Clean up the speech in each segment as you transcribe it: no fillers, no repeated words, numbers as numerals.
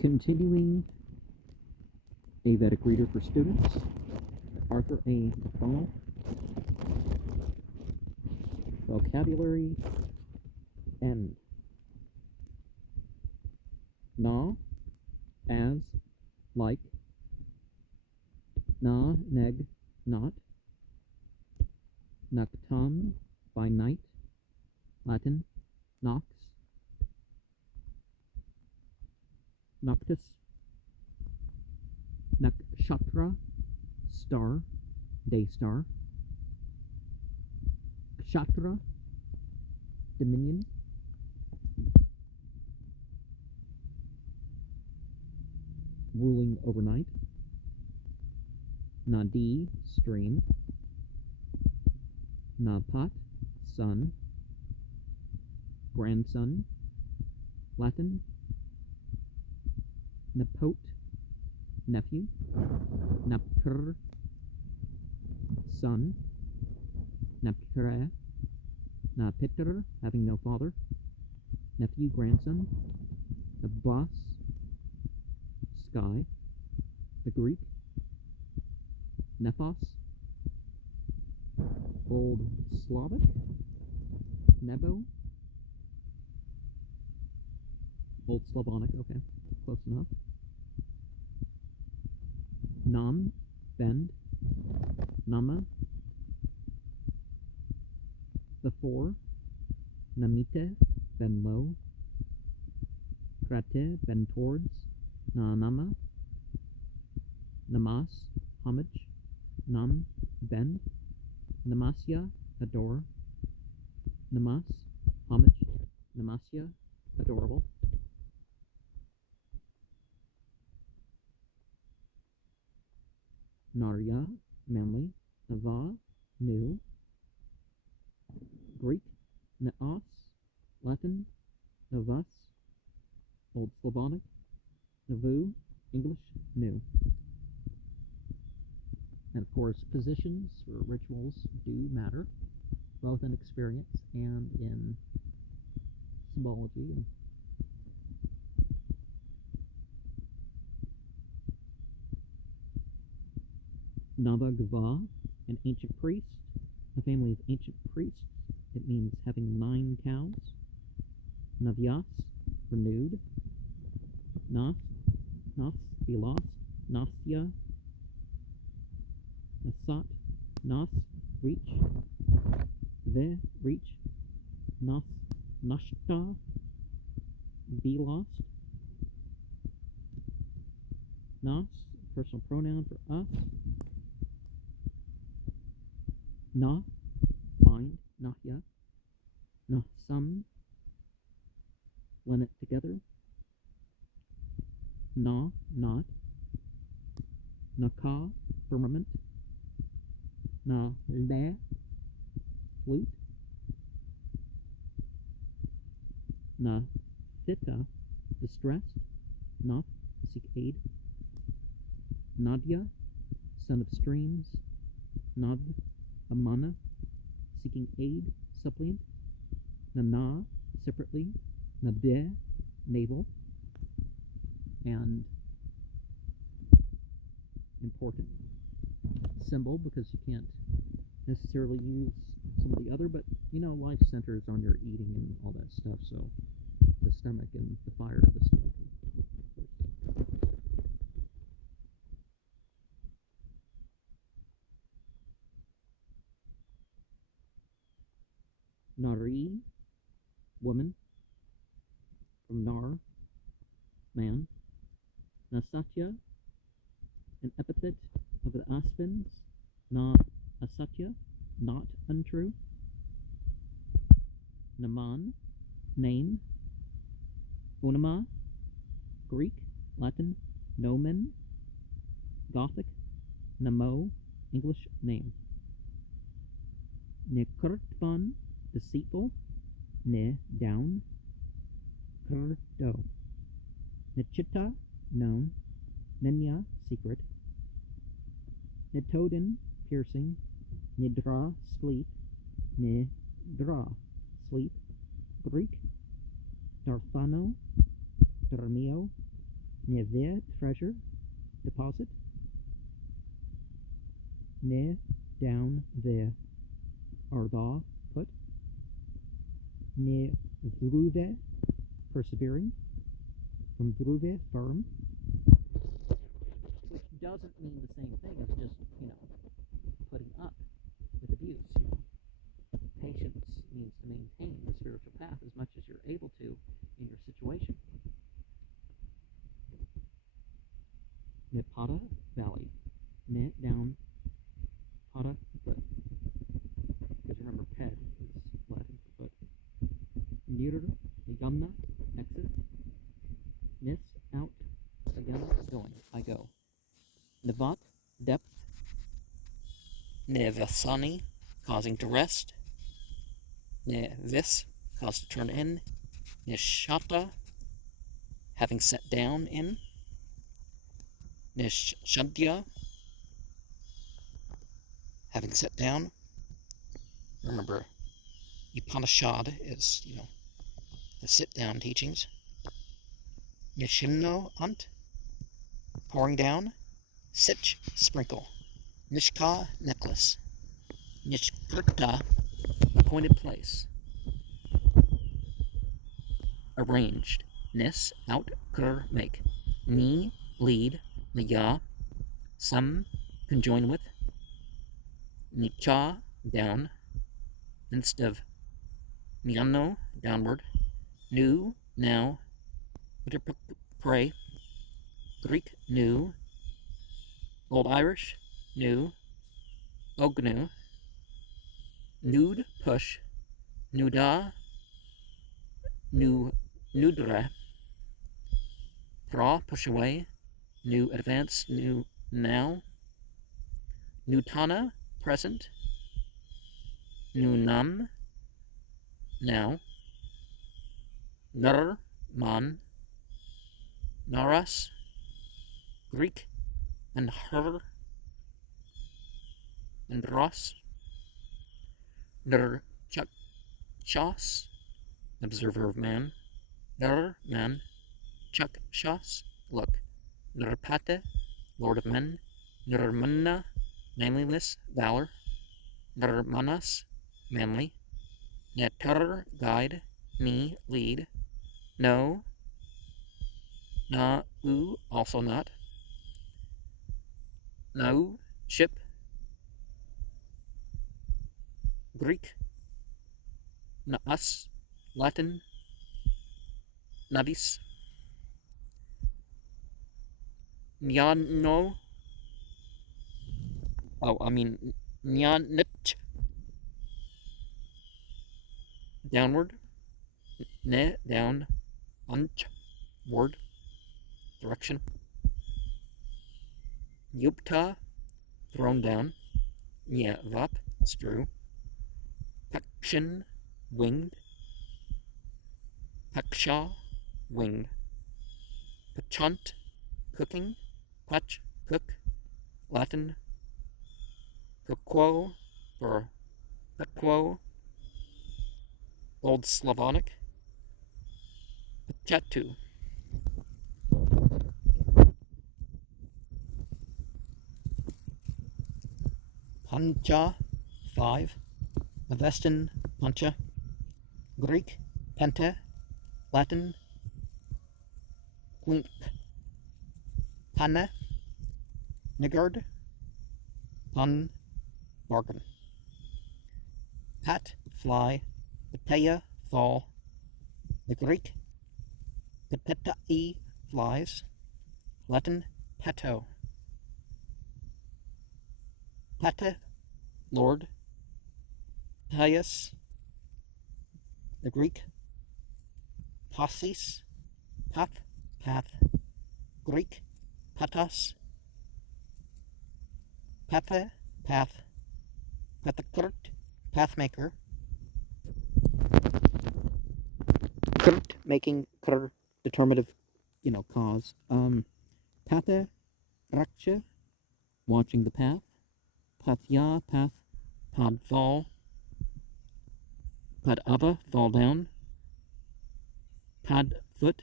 Continuing a Vedic reader for students, Arthur A. Macdonell. Vocabulary and na, as, like, na, neg, not, noctam, by night, Latin, nox, noctus, nakshatra, star, day star, kshatra, dominion, ruling overnight, nadi, stream, napat, son, grandson, Latin, nepot, nephew, napter, son, naptre, napiter, having no father, nephew, grandson, the boss, sky, the Greek, nephos, Old Slavic, nebo, Old Slavonic, okay, close enough, nam, bend, nama, before, namite, bend low, krate, bend towards, nama, namas, homage, nam, bend, namasya, adore, namas, homage, namasya, adorable, narya, manly, nava, new, Greek, neos, Latin, novus, Old Slavonic, navu, English, new. And of course, positions or rituals do matter, both in experience and in symbology. Navagva, an ancient priest, a family of ancient priests. It means having 9 cows. Navyas, renewed. Nas, be lost. Nasya, nasat, nas, reach. Ve, reach. Nas, nashta, be lost. Nas, personal pronoun for us. Na, bind, nahya. Nahsam, blend it together. Na, not. Naka, firmament. Na, le, flute. Na, thita, distressed. Nath, seek aid. Nadia, son of streams. Nad, amana, seeking aid, suppliant. Nana, separately. Nabe, navel. And important symbol, because you can't necessarily use some of the other, but you know, life centers on your eating and all that stuff, so the stomach and the fire of the stomach. Nari, woman, from nar, man. Nasatya, an epithet of the Aspens, na asatya, not untrue. Naman, name. Onoma, Greek, Latin, nomen. Gothic, namo, English, name. Nekurtvan, deceitful. Ne, down. Kurdo. Nechita, known. Nenya, secret. Nitodin, piercing. Nidra, sleep. Nidra, sleep. Greek. Darthano, Dormio. Never, treasure, deposit. Ne, down, there. Arda, put. Ne, druve, persevering. From druve, firm. Which doesn't mean the same thing as just, putting up with abuse. Patience means to maintain the spiritual path as much as you're able to in your situation. Nipada, valley. Ne, down. Pada, foot. Because remember, ped is Latin for foot. Nir, yamna, exit. Nis, out. Again, going. I go. Navat, depth. Nevasani, causing to rest. Nevis, caused to turn in. Nishata, having set down in. Nishadya, having set down. Remember, Upanishad is, the sit-down teachings. Nishimno, ant, pouring down. Sitch, sprinkle. Nishka, necklace. Nishkrita, appointed place. Arranged. Nis, out, kur, make. Ni, lead. Niya, some, conjoin with. Nicha, down. Instead of Niano, downward. Nu, now. Pray. Greek, new. Old Irish, new. Ognu. Nude, push. Nuda. Nudra. Pra, push away. New, advance. New, now. Nutana, present. Nunam, now. Nar, man. Naras, Greek. And her. And Ross. Ner, chas, observer of man. Ner, man. Chak, shas, look. Nerpate, lord of men. Nirmanna, manliness, valor. Nirmanas, manly. Netar, guide. Ni, lead. No. Na, u, also not. Nau, ship. Greek. Naas, Latin. Navis. Nyano. Nyanit. Downward. Ne, down. Unch, word. Direction. Yupta, thrown down. Vap, strew. Pakshin, winged. Paksha, winged. Pachant, cooking. Pach, cook. Latin. Pequo, or Pequo. Old Slavonic. Pachatu. Pancha, 5. Avestan, pancha. Greek, penta. Latin, quink. Panna, niggard. Pun, bargain. Pat, fly. Pateia, fall. The Greek, patetai, flies. Latin, pato. Pata, Lord. Pius, the Greek. Passis, path, path. Greek, patos. Papa, path. Pathakurt, pathmaker. Kurt, making, kur, determinative, cause. Patha, raksha, watching the path. Pathya, path. Pod, fall. Padava, fall down. Pad, foot.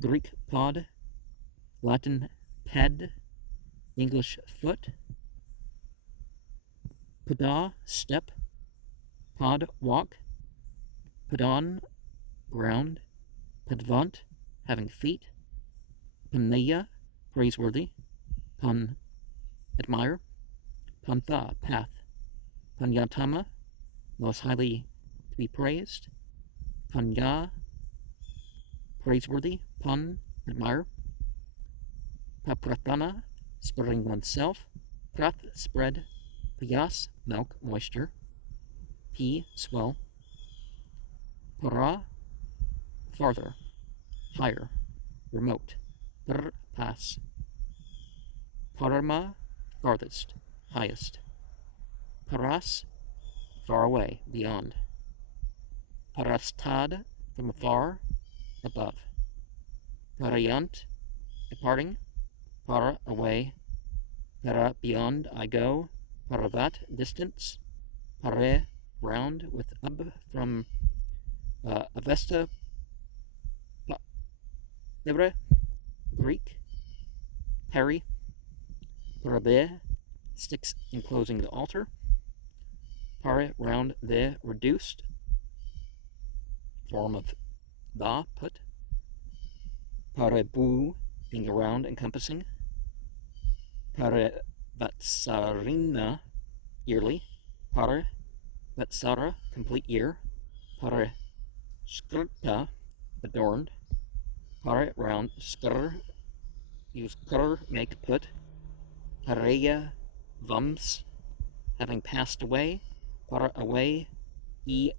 Greek, pod. Latin ped, English foot. Pada, step. Pod, walk. Padon, ground. Padvant, having feet. Paneya, praiseworthy. Pan, admire. Pantha, path. Panyatama, most highly to be praised. Panya, praiseworthy. Pan, admire. Papratana, spreading oneself. Prath, spread. Piyas, milk, moisture. P, swell. Para, farther, higher, remote. Par, pass. Parama, farthest, highest. Paras, far away, beyond. Parastad, from afar, above. Parayant, departing. Para, away. Para, beyond, I go. Paravat, distance. Pare, round, with ab, from Avesta, Libre, Greek. Peri, Parabe, sticks enclosing the altar. Pare, round, the, reduced. Form of the, put. Parebu, being around, encompassing. Pare Vatsarina, yearly. Pare Vatsara, complete year. Pare Skrta, adorned. Pare, round. Skr, use kr, make, put. Pareya Vums, having passed away. Para, away. Ye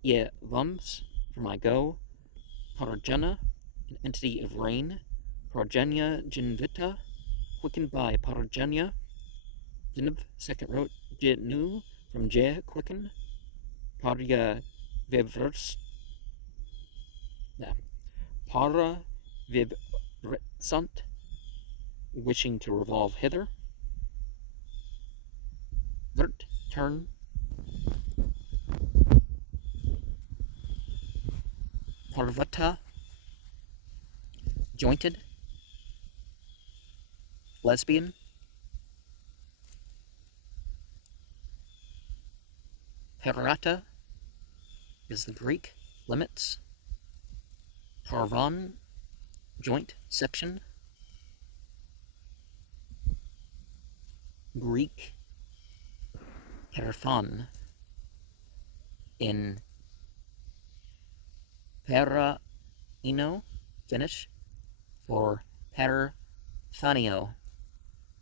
Vums, from I go. Parajana, an entity of rain. Parajanya Jinvita, quickened by Parajanya. Jinv, second row. Jinu, from J, quicken. Parya Vivrs, Para Vibrisant, wishing to revolve hither. Vert, turn. Parvata, jointed. Lesbian. Perata is the Greek, limits. Parvan, joint, section. Greek, Perfan, in Peraino, finish, for Perfanio.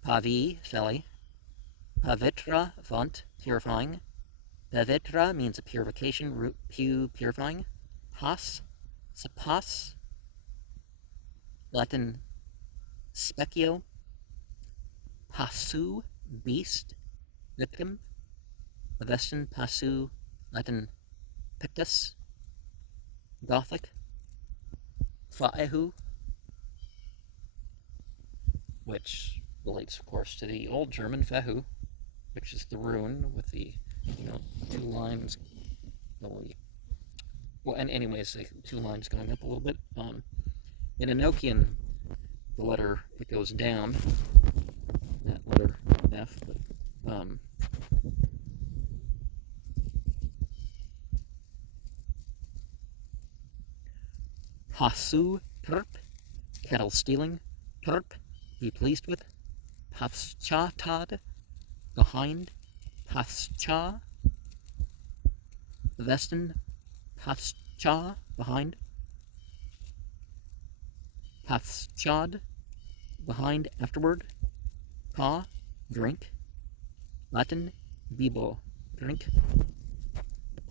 Pavi, felly. Pavitra, font, purifying. Pavitra means a purification, root, purifying. Pas, sapas, Latin specio. Pasu, beast, victim. Avestan, pasu, Latin pictus, Gothic. Faehu, which relates, of course, to the Old German fehu, which is the rune with the, two lines. Well, and anyways, two lines going up a little bit. In Enochian, the letter, it goes down, that letter F, but, Hasu, perp, cattle stealing. Perp, be pleased with. Paschatad, behind. Pascha, Vestin. Pascha, behind. Paschad, behind, afterward. Pa, drink. Latin, bibo, drink.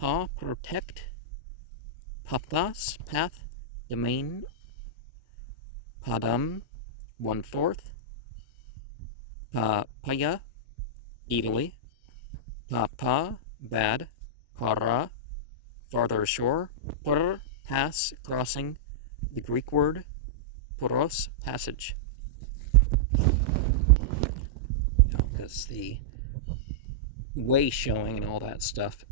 Pa, protect. Pathas, path, domain. Padam, 1/4. Papaya, evilly. Papa, bad. Para, farther ashore. Pur, pass, crossing. The Greek word. Puros, passage. Because the way showing and all that stuff,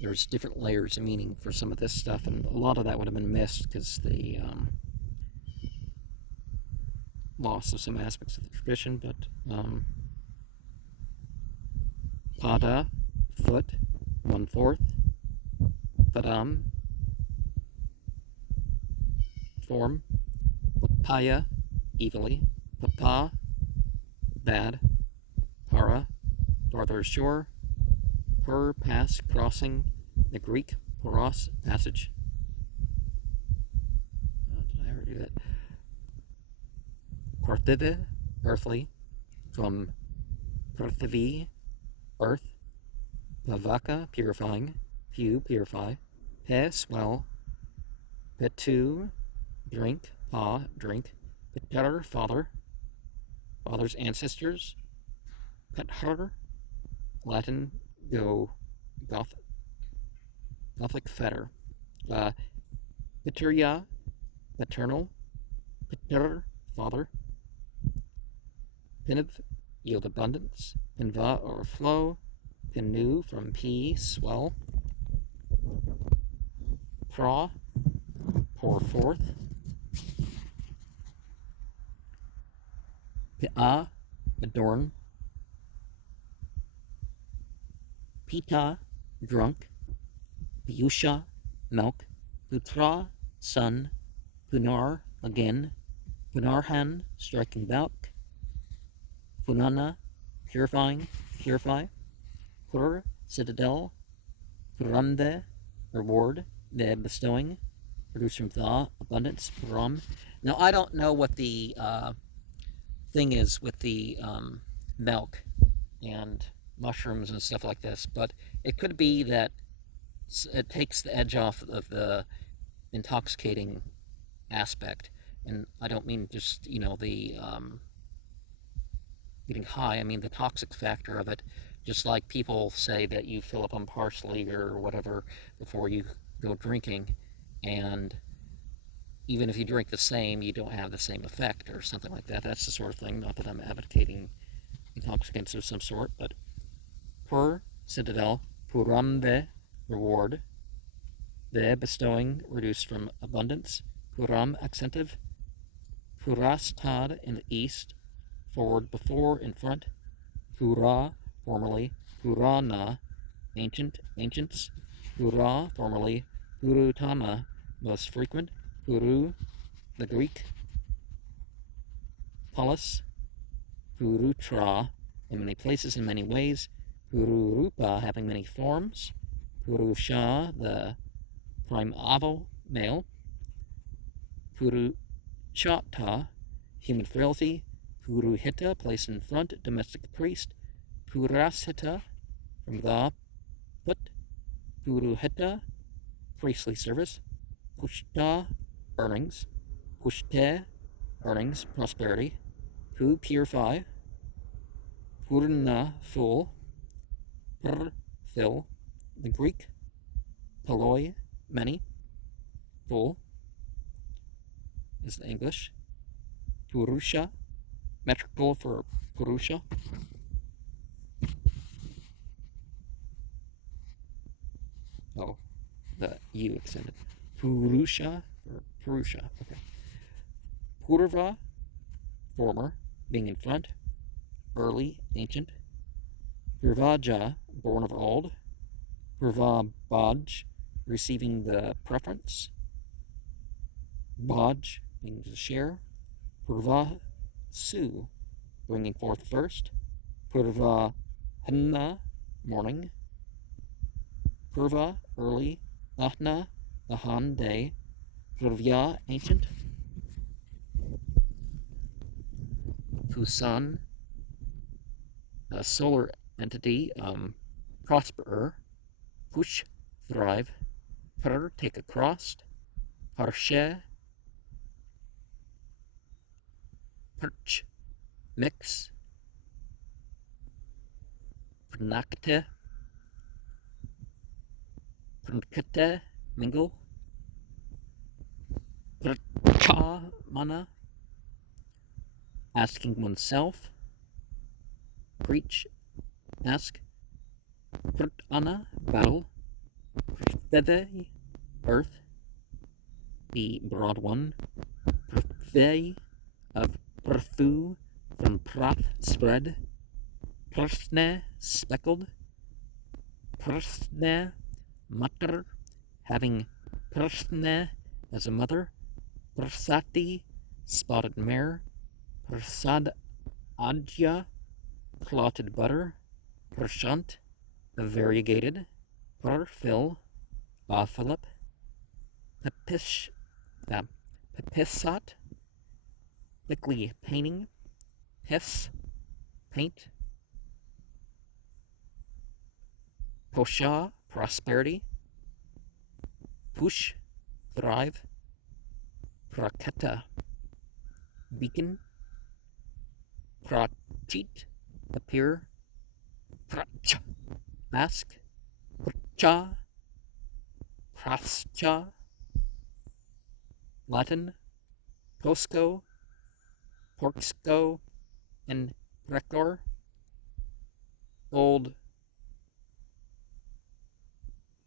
there's different layers of meaning for some of this stuff, and a lot of that would have been missed because the loss of some aspects of the tradition, but pada, foot, 1/4, padam, form, papaya, evilly, papa, bad, para, farther shore, per, pass, crossing, the Greek, poros, passage. Did I ever do that? Parthive, earthly, from parthivi, earth, pavaka, purifying, pew, purify, pe, swell, petu, drink, pa, drink, peter, father, father's ancestors, petter, Latin, go, Gothic fetter, Peteria, paternal, Peter, father, Piniv, yield abundance, Pinva, overflow, Pinu, from P, swell, Pra, pour forth, Pia, adorn, Pita, drunk, Piyusha, milk, Putra, son, Punar, again, Punarhan, striking back, Funana, purifying, purify, Pur, citadel, Puramde, reward, the bestowing, produce from the, abundance, Puram. Now, I don't know what the thing is with the milk and mushrooms and stuff like this, but it could be that it takes the edge off of the intoxicating aspect. And I don't mean just, the getting high. I mean the toxic factor of it. Just like people say that you fill up on parsley or whatever before you go drinking, and even if you drink the same, you don't have the same effect or something like that. That's the sort of thing. Not that I'm advocating intoxicants of some sort, but per, citadel, puramde, reward, the, bestowing, reduced from abundance, puram, accentive, purastad, in the east, forward, before, in front, pura, formerly, purana, ancient, ancients, pura, formerly, purutama, most frequent, puru, the Greek, polis, purutra, in many places, in many ways, pururupa, having many forms, purusha, the primeval male, puruchata, human frailty, puruhita, placed in front, domestic priest, purashita, from the put, puruhita, priestly service, pushta, earnings, pushte, earnings, prosperity, pu, purify, purna, full, pr, fill, the Greek, poloi, many, full, is the English, purusha, metrical for purusha, oh, the U extended, purusha, or purusha, okay, purva, former, being in front, early, ancient, purvaja, born of old, purvabaj, receiving the preference, baj, being to share, purva, su, bringing forth first, purva, henna, morning, purva, early, ahna, ahan, day, purvya, ancient, pusan, a solar entity, prosperer, push, thrive, par, take across, parshe, perch, mix, pranakte, prankate, mingle, pracha, mana, asking oneself, preach, ask, pratana, battle, prithve, earth, the broad one, prithve, of Prthu, from prath, spread. Prstne, speckled. Prstne, mater, having Prstne as a mother. Prasati, spotted mare. Prasad adya, clotted butter. Prashant, variegated. Prfil, Philip. Pepisat, thickly painting. Hiss, paint. Posha, prosperity. Push, thrive. Praketa, beacon. Prachit, appear. Prach, ask. Pracha, prascha, Latin. Posco, porksco, and precor. Old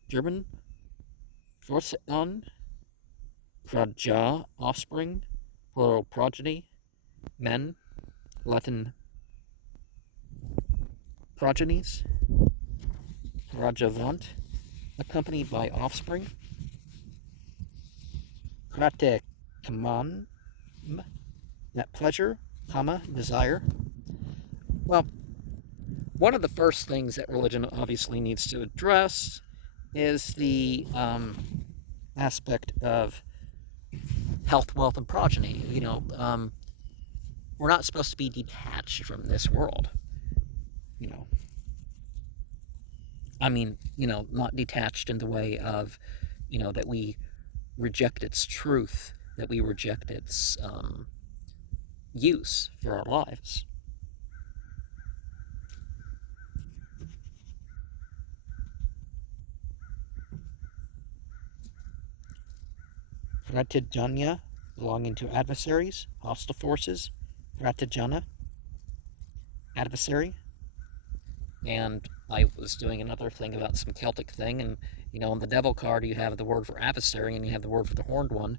German. Forseton, praja, offspring, plural progeny, men, Latin progenies, prajavant, accompanied by offspring, krate kaman, that pleasure, comma, desire. Well, one of the first things that religion obviously needs to address is the aspect of health, wealth, and progeny. We're not supposed to be detached from this world. Not detached in the way of, that we reject its truth, that we reject its use for our lives. Pratijanya, belonging to adversaries, hostile forces. Pratijana, adversary. And I was doing another thing about some Celtic thing, and on the devil card you have the word for adversary and you have the word for the horned one.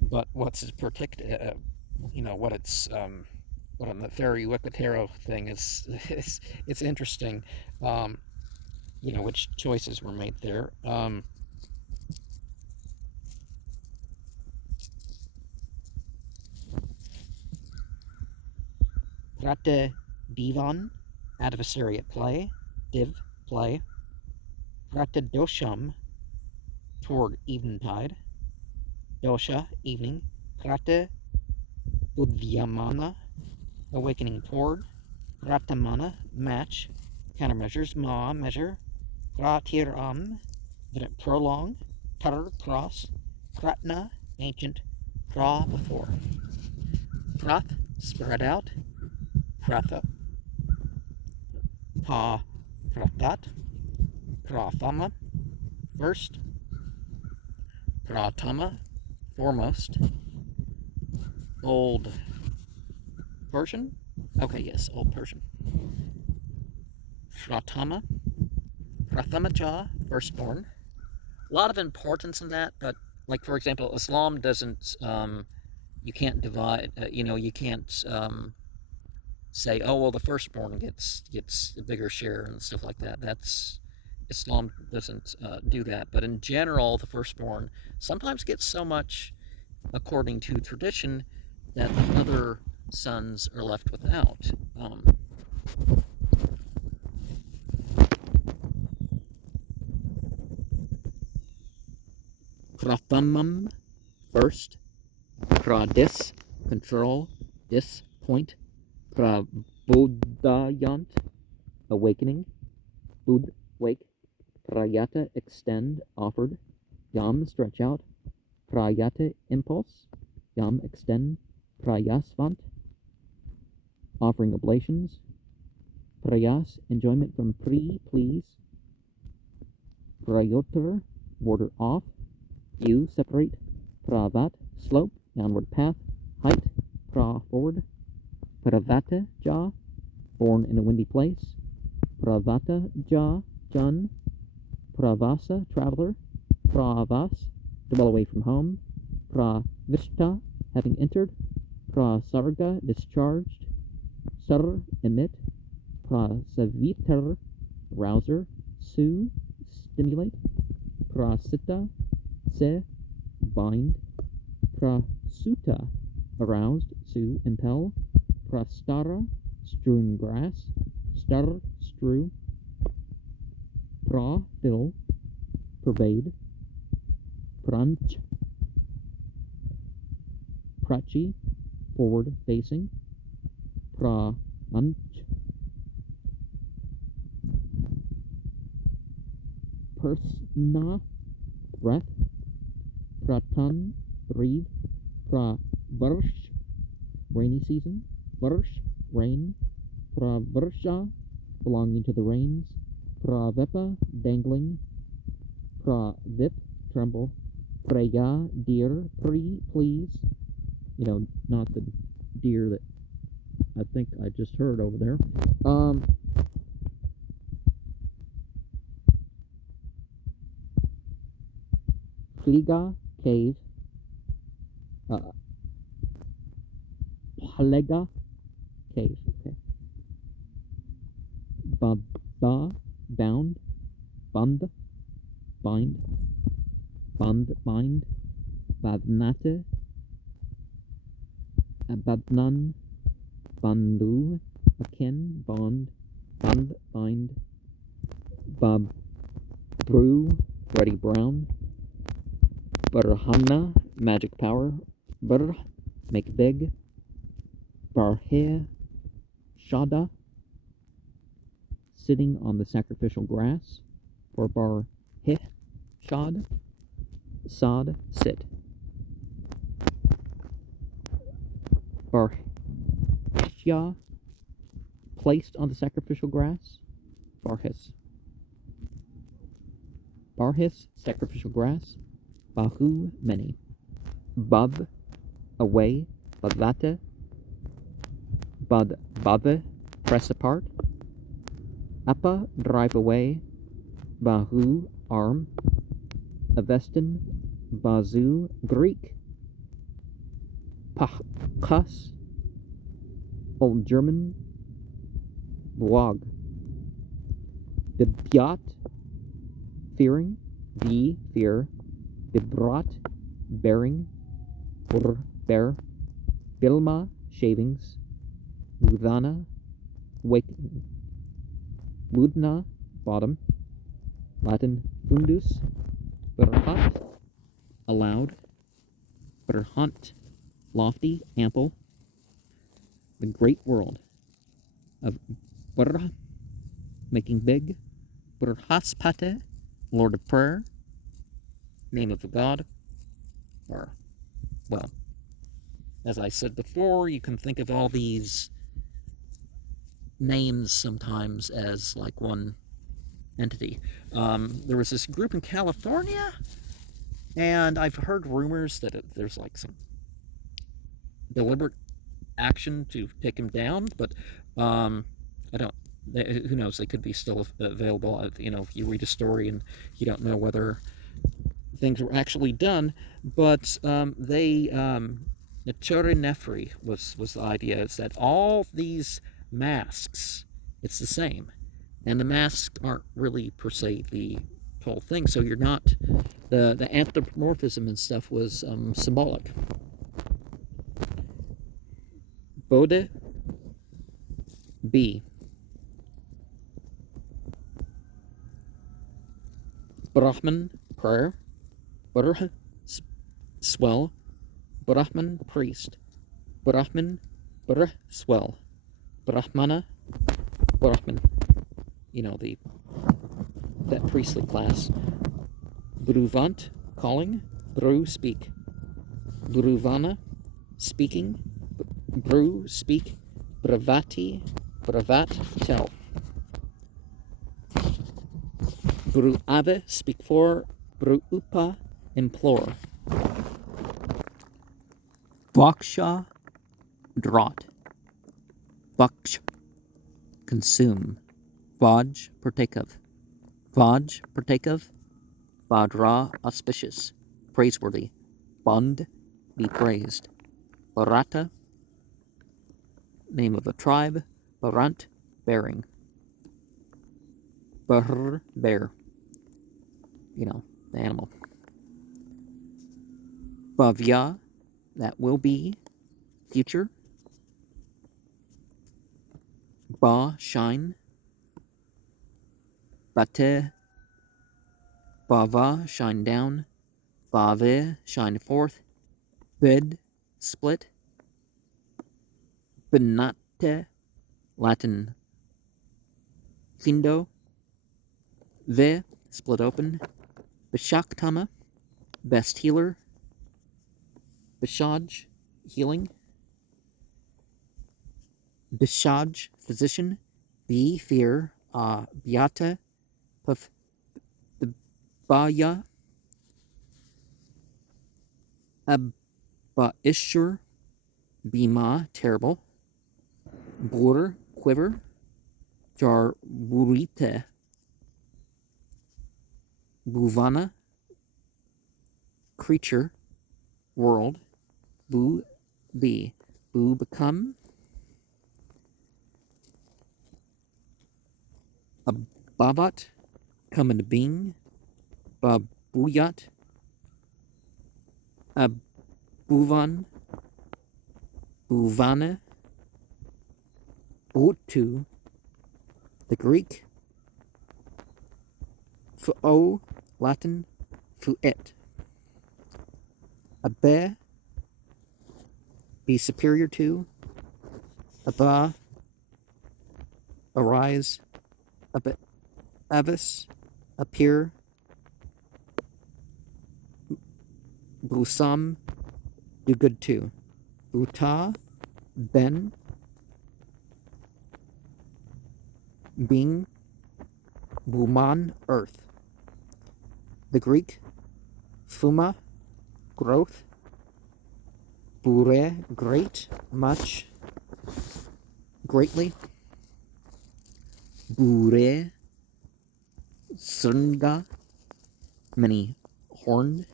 But what's particular, what it's what on the fairy Wicca thing is it's interesting, which choices were made there. Prate divan, adversary at play. Div, play. Prate dosham, toward eventide. Dosha, evening. Prate udyamana, awakening toward. Pratamana, match. Countermeasures, ma, measure. Pratiram, prolong. Tar, cross. Pratna, ancient. Pra, before. Prath, spread out. Pratha, pa, pratat, prathama, first, pratama, foremost. Old Persian? Okay, yes, Old Persian. Pratama, Prathamaja, firstborn. A lot of importance in that, but, like, for example, Islam doesn't, you can't divide, you can't, say, oh, well, the firstborn gets a bigger share and stuff like that. Islam doesn't do that. But in general, the firstborn sometimes gets so much, according to tradition, that the other sons are left without. Prathamam, first. Pradis, control. Dis, point. Prabodhayant, awakening. Bud, wake. Prayata, extend, offered. Yam, stretch out. Prayata, impulse. Yam, extend. Prayasvant, offering oblations. Prayas, enjoyment from pri, please. Prayotar, border off. You, separate. Pravat, slope, downward path. Height. Pra, forward. Pravata, ja, born in a windy place. Pravata, ja, jun. Pravasa, traveler. Pravas, dwell away from home. Pravishta, having entered. Prasarga, discharged. Sar, emit. Prasaviter, rouser. Su, stimulate. Prasita, se, bind. Prasuta, aroused. Su, impel. Prastara, strewn grass. Star, strew. Pra, fill. Pervade. Pranch. Prachi, forward facing. Pranch. Persna, breath. Pratan, breathe. Pravarsh, rainy season. Varsh, rain. Pravarsha, belonging to the rains. Pravepa, dangling. Pravip, tremble. Preya, deer. Please. You know, not the deer that I think I just heard over there. Fliga, cave. Palega, cave. Okay. Baba, bound. Band, bind. Band, bind. Badnate, Badnan, Bandu, akin, bond. Band, bind. Bab, brew, ruddy brown. Barhana, magic power. Bar, make big. Barhe, shada, sitting on the sacrificial grass. Or barhe, shad, sad, sit. Barhya, placed on the sacrificial grass. Barhis. Barhis, sacrificial grass. Bahu, many. Bab, away. Badlate. Bade, press apart. Appa, drive away. Bahu, arm. Avestin, Bazu, Greek. Pachkas, Old German. Blog. Debiat, fearing. Be, fear. Debrat, bearing. Bear. Bilma, shavings. Ludana, waking. Ludna, bottom. Latin, fundus. Berhat, allowed. Berhant, lofty, ample. The great world of Burra, making big. Burhaspate, Lord of Prayer, name of the god. Or, well, as I said before, you can think of all these names sometimes as like one entity. There was this group in California, and I've heard rumors that there's like some deliberate action to take him down, but I don't. Who knows? They could be still available. You know, if you read a story and you don't know whether things were actually done, but the Nefri was the idea. Is that all these masks, it's the same, and the masks aren't really per se the whole thing. So you're not the anthropomorphism and stuff was symbolic. Bode, be. Brahman, prayer. Brah, swell. Brahman, priest. Brahman, brah, swell. Brahmana, Brahman. You know, that priestly class. Bruvant, calling. Bru, speak. Bruvana, speaking. Bru, speak. Bravati, bravat, tell. Bru ave, speak for. Bru upa, implore. Baksha, draught. Baksh, consume. Vaj, partake of. Vaj, partake of. Vadra, auspicious, praiseworthy. Bund, be praised. Barata, name of a tribe. Barant, bearing. Bahr, bear. You know, the animal. Bhavya, that will be, future. Ba, shine. Bate, bava, shine down. Bave, shine forth. Bed, split. Benate, Latin, findo. Ve, split open. Bishaktama, best healer. Bishaj, healing. Bishaj, physician. Be, fear. Beata, Baya, Abba-ishur, Bima, terrible. Bur, quiver. Jarburite, Buvana, creature, world. Bu, be. Bu, become. Babat, come into being. Babuyat, Buvan, Buvana, Butu, the Greek. Fuo, Latin, fuet. Abe, be superior to. Abba, arise. Avis, appear. Busam, do good too. Buta, ben, being. Buman, earth. The Greek. Fuma, growth. Bure, great, much, greatly. Bure, Srnga, many horned.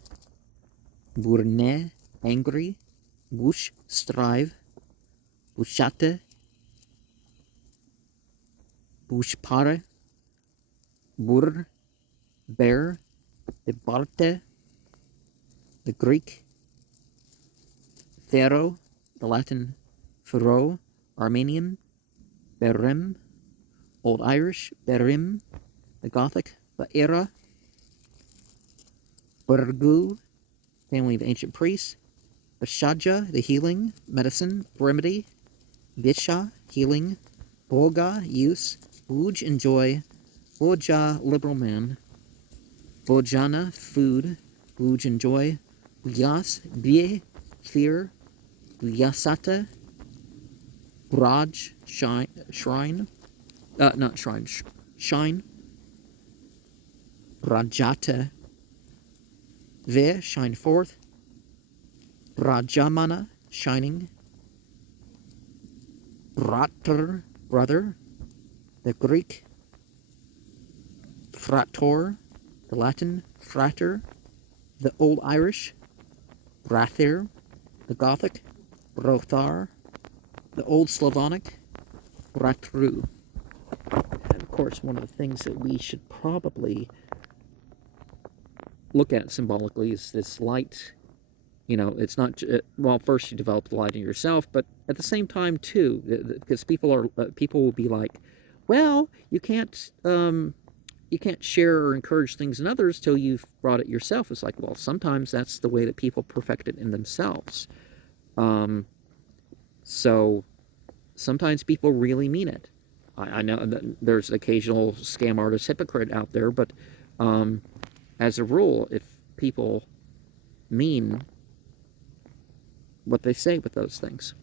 Burne, angry. Bush, strive. Bushate, Bushpare. Bur, bear. Debarte, the Greek. Thero, the Latin. Fero, Armenian. Berem, Old Irish. Berim, the Gothic. Baera, Burgu, family of ancient priests. Bashaja, the healing, medicine, remedy. Visha, healing. Boga, use. Buj, enjoy. Boja, liberal man. Bojana, food. Buj, enjoy. Buyas, bie, fear. Buyasata, Braj, shrine. Not shrine, shine. Brajata, Ve, shine forth. Brajamana, shining. Brater, brother, the Greek. Frator, the Latin. Frater, the Old Irish. Brathir, the Gothic. Brothar, the Old Slavonic. Bratru. And of course, one of the things that we should probably look at symbolically is this light. You know, it's not, well, first you develop the light in yourself, but at the same time too, because people will be like, well, you can't share or encourage things in others till you've brought it yourself. It's like, well, sometimes that's the way that people perfect it in themselves. So sometimes people really mean it. I know that there's occasional scam artist hypocrite out there, but as a rule, if people mean what they say with those things.